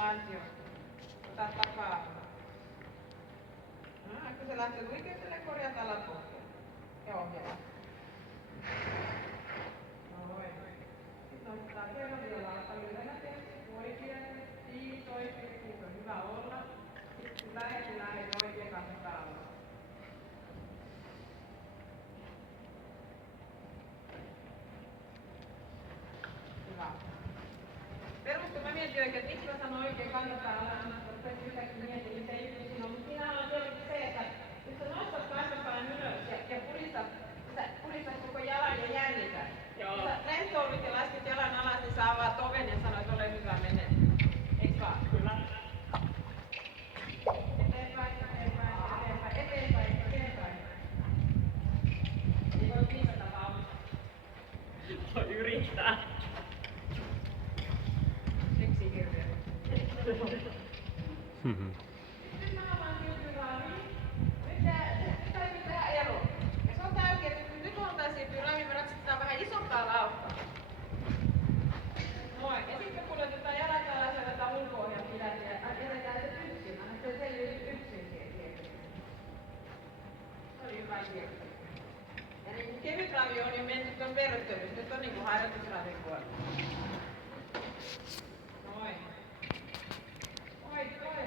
lantio. Ota takaa. Kun se lähtee luikeutelle, korjat alapohjaa. Ja ohjaa. Noin. Sitten nostaa kerran vielä alta ylhäälle. Oikein. Kiitos oikein. Niin on hyvä olla. Sitten kun lähet oikein kannattaa olla. Hyvä. Perustu mä mietin oikein, että miksi mä sanon oikein kannattaa olla, koska yhtäkkiä mietin, mitä juttu siinä on. Mutta siinä on tietenkin se, että jos sä nostat kasvapään ylös ja puristat koko jalan ja jännität. Jos sä rentoudut ja lasket jalan alas, niin sä avaat oven ja sanoit, että ole hyvä, mene. Eiks vaan? Kyllä. Eteenpäin. Ei voi piisata vaan. Voi yrittää. Seksi hirveä. Sitten mä avaan pyyraaviin. Nyt täytyy tehdä ero. Ja se on tärkeää, että kun nyt oltaisiin pyyraaviin, me ratsastetaan vähän isompaa laukkaa. Noin. Ja sitten kuljetetaan jalat alas ja otetaan ulko-ohjan pidät ja jätetään se yksin. Anna se selviytyy yksin siihen. Se oli hyvä kierto. Ja niin kuin kevyt ravi on jo menty tuon verryttelyssä. Nyt on niin kuin harjoitusravin puolella. Noin. Toi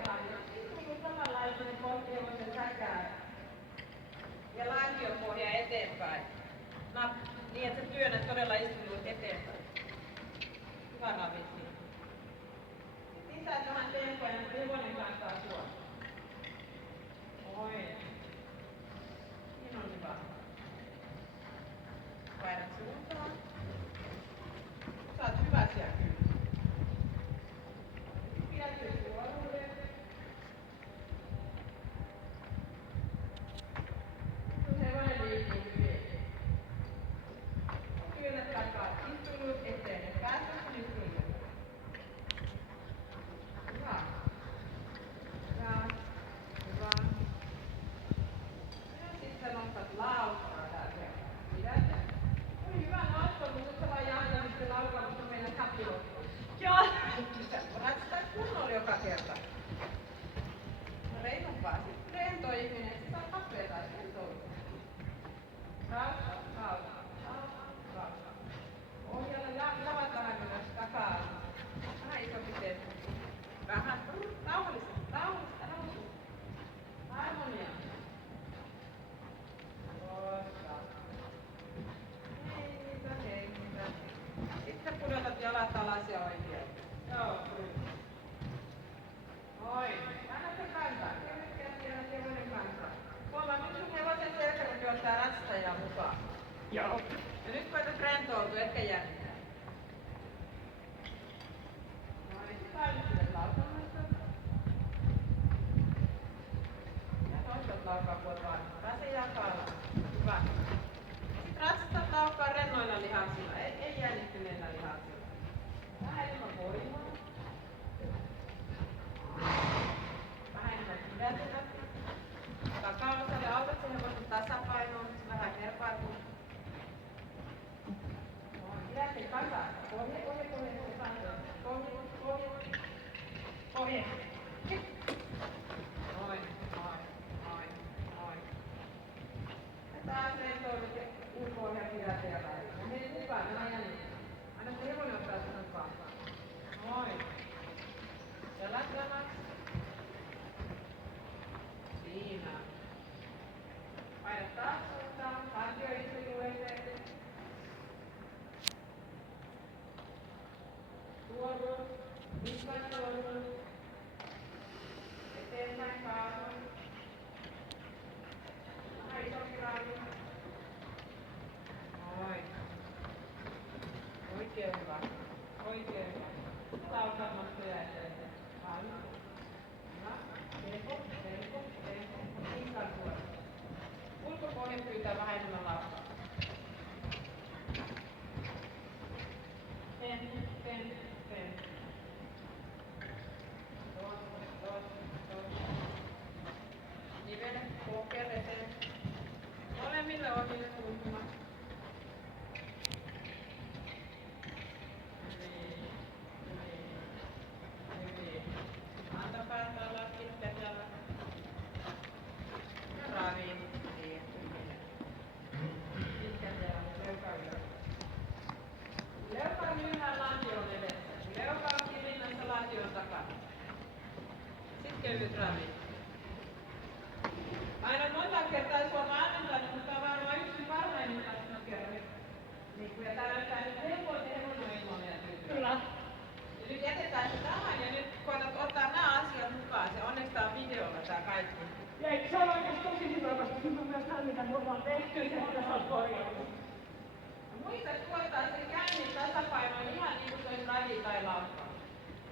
ravi. Sitten niin samanlainen pohjoisen säkää. Ja lankiopohja eteenpäin. Niin että sä työnnät todella istulut eteenpäin. Hyvä ravi siinä. Sitten lisäät vähän tempoa ja hevonen kantaa sua. Noin. Siinä on hyvä. Painat suuntaan. Saat hyvät siellä kyllä. Pidätyy suoruuden. Sun hevonen liikkuu hyvin. Työnnät takaa istulut eteen ja päästä istulut. Hyvä. Hyvä. Ja sitten nostat laukkaa täältä. Pidätä. Oli hyvä nosto, mutta nyt sä vaan jahtaa sitten laukkaa, mutta meillä häpi loppuun. Joo. Ratsataan kunnolla joka kerta. No reilumpaa. Sitten rento ihminen, että saa kapeeta ja rentoutua. Rauha. Ohjalla jalat vähän ylös takaa. Vähän isompi tempo. Vähän rauhallisesti. Harmonia. Hengitä. Sitten pudotat jalat alas ja oikein. Joo, kyllä. Noin. Kannat se kantaa. Kevyt hevonen kantaa. Huomaa nyt sun hevosen selkä, kun työttää ratsastajaa mukaan. Joo. Ja nyt koetat rentoutua, etkä jännittää. Noin, sitten painottelet laukamasta. Ja nostat laukapuolta vaan. Pääse jakalla. Hyvä. Sitten ratsastat laukkaa rennoilla lihaksilla, ei jännittyneillä lihaksilla. Vähän enemmän voimaa. Vähän enemmän pidätetä. Takaosalle autat sen hevosen tasapainoon, vähän herpautuu. Pidät sen kasaan. Pohje. Noin. Ja taas rentoudut ja ulko-ohjaa pidät ja välillä. Ja mene mukaan, älä jännitä. Anna se hevonen ottaa sen mukaan. Noin. Jalat jalat. Siinä. Paina taas suuntaan. Hartio istuu eteen. Suorun. Niskan suorun. Eteenpäin kaasun. Vähän isompi ravi. Noin. Oikein hyvä. Laukamasta ja eteen. Paino. Hyvä. Tempo. Niskan suorun. Ulkopohja pyytää vähän enemmän laukkaa. Pen. Nivele, pohjalle eteen. Molemmille ohjille tuntumaan. Hyvin. kevyt ravi. Aina monta kertaa sua valmentanut, mutta on varmaan yksi parhaimmista kerran. Ja täällä on nyt helpoin hevonen ilmoja. Kyllä. Ja nyt jätetään se tähän ja nyt koetat ottaa nämä asiat mukaan. Se onneksi tää on videolla tää kaikki. Ja eikö se ole oikeasti tosi hyvä, koska nyt on myös näin, mitä me ollaan tehty, ja se on korjannut. Muista tuottaa sen käynnin tasapainoon ihan niin kuin se olisi ravi tai laukka.